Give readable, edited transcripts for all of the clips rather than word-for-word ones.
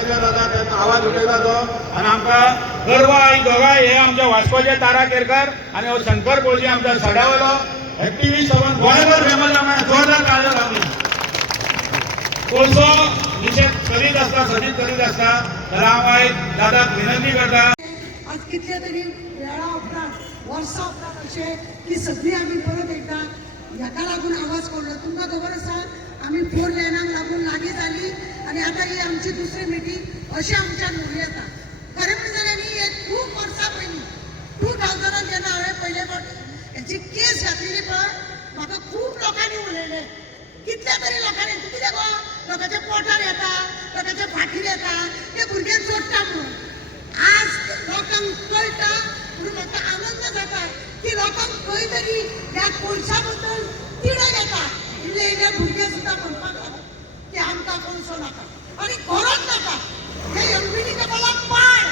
त्याच्यात जाता त्याचा आवाज उठयता तो आणि आमकां गर्व आनी दोगांय हे आमच्या वास्कोचे तारा केरकर आणि हो शंकर बोळजी आमच्या सड्यावयलो एक्टिव्हिस्ट सबंद गोंयभर फेमस आमी जोरदार ताळयो लावली. कोळसो निशेध करीत आसता सदीत करीत आसता तर हांव आयज दादाक विनंती करता. आज कितले तरी वेळा उपरांत वर्सां उपरांत अशें की सगळीं आमी परत एकदा हेका लागून आवाज काडलो. तुमकां खबर आसा आमी 4 लेनाक लागून लागीं जाली आनी आतां ही आमची दुसरी मिटींग अशें आमच्यान म्हणूं येता. खरें म्हणून जाल्यार न्ही हे खूब वर्सां पयलीं 2000 जेन्ना हांवें पयले फावट हेची केस घातलेली पळय म्हाका खूब लोकांनी उलयलें. कितल्या तरी लोकांनी तूं कितें गो लोकांच्या पोटार येता लोकांच्या फाटीर येता ते भुरगे जोडटा म्हणून. आज लोकांक कळटा म्हणून म्हाका आनंद जाता की लोकांक खंय तरी ह्या कोळशा बद्दल तिडक येता. इल्ले इल्ले भुरगे सुद्दां म्हणपाक लागले की आमकां कोळसो नाका आनी खरोच नाका. हे एमपीडीचे पडला पाड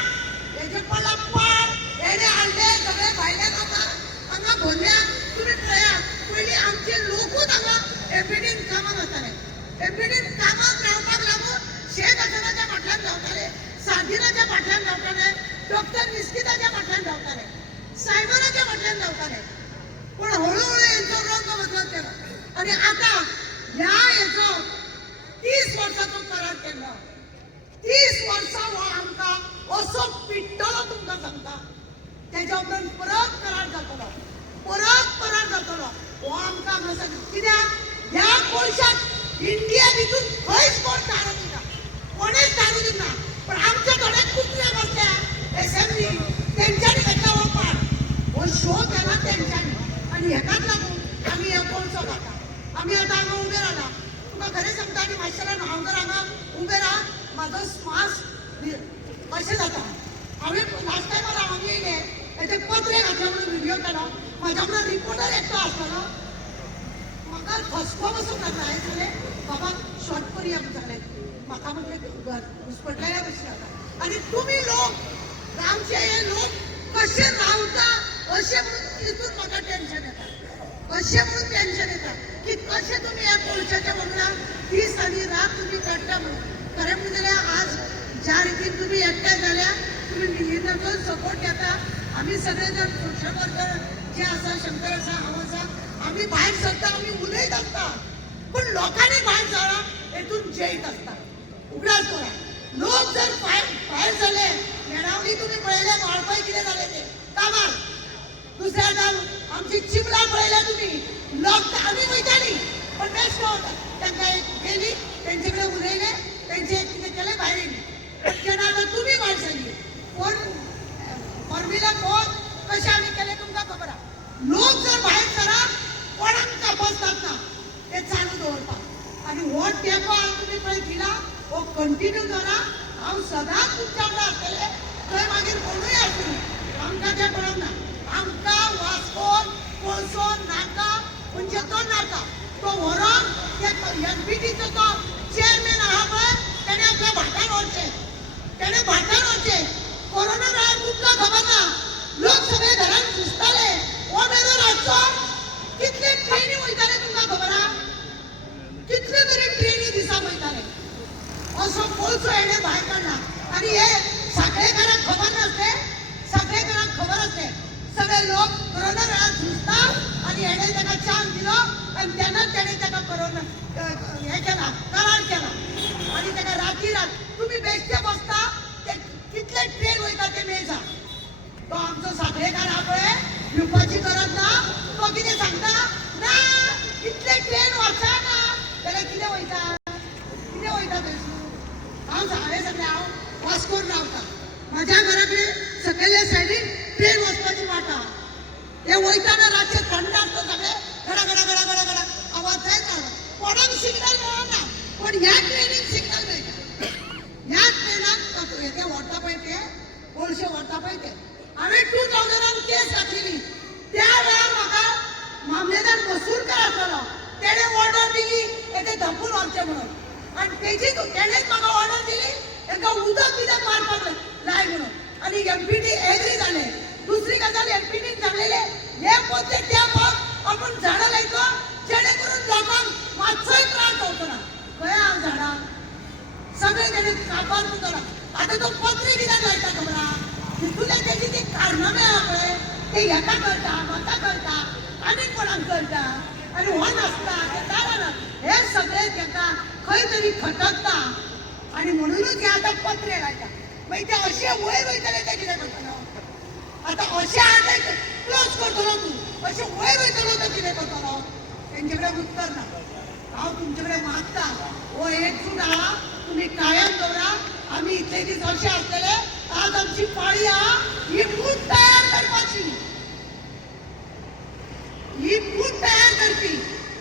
हेजे पडला पाड हेणे हाडले सगळे भायले लोकां हांगा भरल्या. तुमी पळयात पयलीं आमचे लोकूच हांगा एमपीडीन कामाक वताले. एमपीडीन कामाक रावपाक लागून शेख हसनाच्या फाटल्यान धांवताले सादिनाच्या फाटल्यान धांवताले डॉक्टर निस्किताच्या फाटल्यान धांवताले सायमनाच्या फाटल्यान धांवताले. पण हळूहळू हेंचो रंग बदलत गेलो आनी आतां ह्या हेचो 30 वर्सांचो करार केल्लो. 30 वर्सां हो आमकां असो पिट्टलो तुमकां सांगता. तेज्या उपरांत परत करार जातलो परत करार जातलो हो आमकां हांगा सांग. कित्याक ह्या कोळशाक इंडिया भितून खंयच कोण ताणूं दिना कोणेच ताणूं दिना. पण आमचे थोडे कुत्रे बसल्या एसएमनी तेंच्यांनी घेतला हो पाड हो शो केला तेंच्यांनी आनी हेकाच लागून आमी हे कोळसो खाता. आमी आतां हांगा उबे रावला. तुका खरें सांगता आनी माशेलान हांव जर हांगा उबे राव म्हाजो स्वास अशें जाता. हांवें लास्ट टायमार हांव येयले हेचे पत्रे घातले म्हणून व्हिडियो केलो. म्हाज्या वांगडा रिपोर्टर एकटो आसलेलो म्हाका फसको बसूंक लागला. हांवें सांगलें बाबा शॉर्ट करुया म्हणून सांगलें. म्हाका म्हटलें घुसपटलेल्या कशें जाता आनी तुमी लोक आमचे हे लोक कशे रावता अशें म्हणून तितून म्हाका टेन्शन येता. अशें म्हणून टेन्शन येता की कशें तुमी ह्या कोळशाच्या वांगडा दीस आनी रात तुमी काडटा म्हणून. खरें म्हणून जाल्यार आज ज्या रितीन तुमी एकठांय जाल्या तुमी मिलिंदाचो सपोर्ट घेता. आमी सगळे जण सोशल वर्कर जे आसा शंकर आसा हांव आसा आमी भायर सरता आमी उलयत आसता. पूण लोकांनी भायर सरा हेतून जैत आसता. उगडास करा लोक जर भायर सरले मेणावली तुमी पळयले वाळपय कितें जालें ते कामार. दुसऱ्या जावन आमची चिमला पळयल्या तुमी लोक आमी वयताली पण बेस्ट वता तांकां गेली तेंचे कडेन उलयले तेंचे कितें केलें भायर येयली. जेन्ना आतां तुमी भायर सरली कोण फॉर्म्युला कोण कशें आमी केलें तुमकां खबर आहा. लोक जर भायर सरा कोणाक तपासतात ना ते चालू दवरपाक आनी हो तेंपो तुमी पळय दिला हो कंटिन्यू करा. हांव सदांच तुमच्या वांगडा आसतलें थंय मागीर कोणूय आसूं आमकां तें पळोवंक ना. आमकां वास्कोन कोळसो नाका म्हणजे तो नाका तो व्हरोन त्या एमपीटीचो तो चेअरमॅन आहा पळय तेणें आपल्या भाटार व्हरचें तेणें भाटार व्हरचें. कोरोना वेळार तुमकां खबर ना लोक सगळे घरांत घुसताले हो मेरो रातचो कितले ट्रेनी वयताले तुमकां खबर आहा. कितले तरी ट्रेनी दिसा वयताले असो कोळसो हेणे भायर काडला. आनी हे साखळेकारांक खबर नासले साखळेकारांक खबर आसले सगळे लोक कोरोना वेळार झुजता आनी हेणे ताका चान्स दिलो आनी तेन्नाच तेणे ताका कोरोना हे केला करार केला आनी ताका राती रात तुमी बेश्टे बसता ते कितले ट्रेन वयता ते मेजा. तो आमचो साखळेकार आहा पळय भिवपाची गरज ना. तो कितें सांगता ना कितले ट्रेन वचा ना जाल्यार कितें वयता थंयसून. हांव हांवें सगळें हांव वास्कोन रावता म्हाज्या घरा कडेन सकयल्या सायडीन ट्रेन वचपाची वाट आहा. हे वयताना रातचे थंड आसता सगळे गडा गडा गडा गडा गडा आवाज जायत रावता. कोणाक सिग्नल मेळना पण ह्या ट्रेनीक सिग्नल मेळटा. ह्या ट्रेनाक ते व्हरता पळय ते कोळशे व्हरता पळय ते हांवें 2000 केस घातलेली. त्या वेळार म्हाका मामलेदार मसूरकर आसलो तेणे ऑर्डर दिली हेचे धपून व्हरचें म्हणून आनी तेणेच म्हाका ऑर्डर दिली हेका उदक बिदक मारपाक लाय म्हणून आनी एमपीटी एग्री जाले. दुसरी गजाल एमपीटीन सांगलेले हे पोते त्या पावस आपण झाडां लायतो जेणे करून लोकांक मातसोय त्रास जावचो ना. खंय हांव झाडां सगळे तेणे कापार उरतलो ते एका करता म्हाका करता आनीक कोणाक करता आनी हो नासता ते दाराना हे सगळे ताका खंय तरी खटकता आनी म्हणूनच हे आतां पत्रे लायता मागीर ते अशे वयर वयतले ते कितें करतलो आतां अशे आतां क्लोज करतलो तूं अशे वयर वयतलो तो कितें करतलो तेंचे कडेन उत्तर ना हांव तुमचे कडेन मागता हो एकजूट आहा तुमी कायम दवरा आमी इतले दीस अशे आसलेले आज आमची पाळी आहा ही बूथ तयार करपाची ये बूथ तैयार करती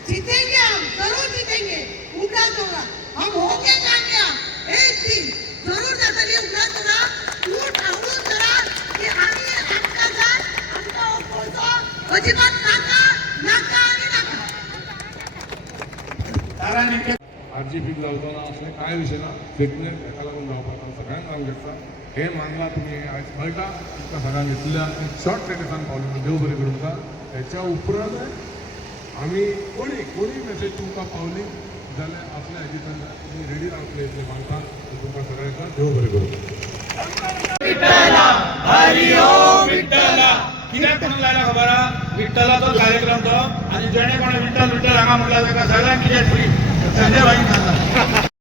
जीतेंगे हम जरूर जीतेंगे उगड़ा होगा हम होंगे कामयाब एक दिन जरूर जातली उगड़ा होगा तू ठाऊन करा की आम्ही आमका जात आमका ओपोळचो अजिबात नाका नाका आणि नाका तारा नेमके आरजीपी जावचो असले कांय विशय ना फिटनेस हेका लागून जावपाक सगळ्यांक काम करता हे मानला तुम्ही आयज कळटा तुमकां सगळ्यांक इतल्या शॉर्ट ट्रेकान पावले देव बरें करूं तुमकां हेच्या उपरांत आमी कोणी मेसेज तुमकां पावली जाल्यार आपल्या हेजेंतल्यान तुमी रेडी रावतले इतले मानता तुमकां सगळ्यांक देव बरें करूं विठ्ठला कित्याक म्हणून लायला खबर आहा विठ्ठलाचो कार्यक्रम तो आणि जेणे कोणी विठ्ठल विठ्ठल हांगा म्हणला ताका सगळ्यांक कितें फ्री संजय भाई सांगता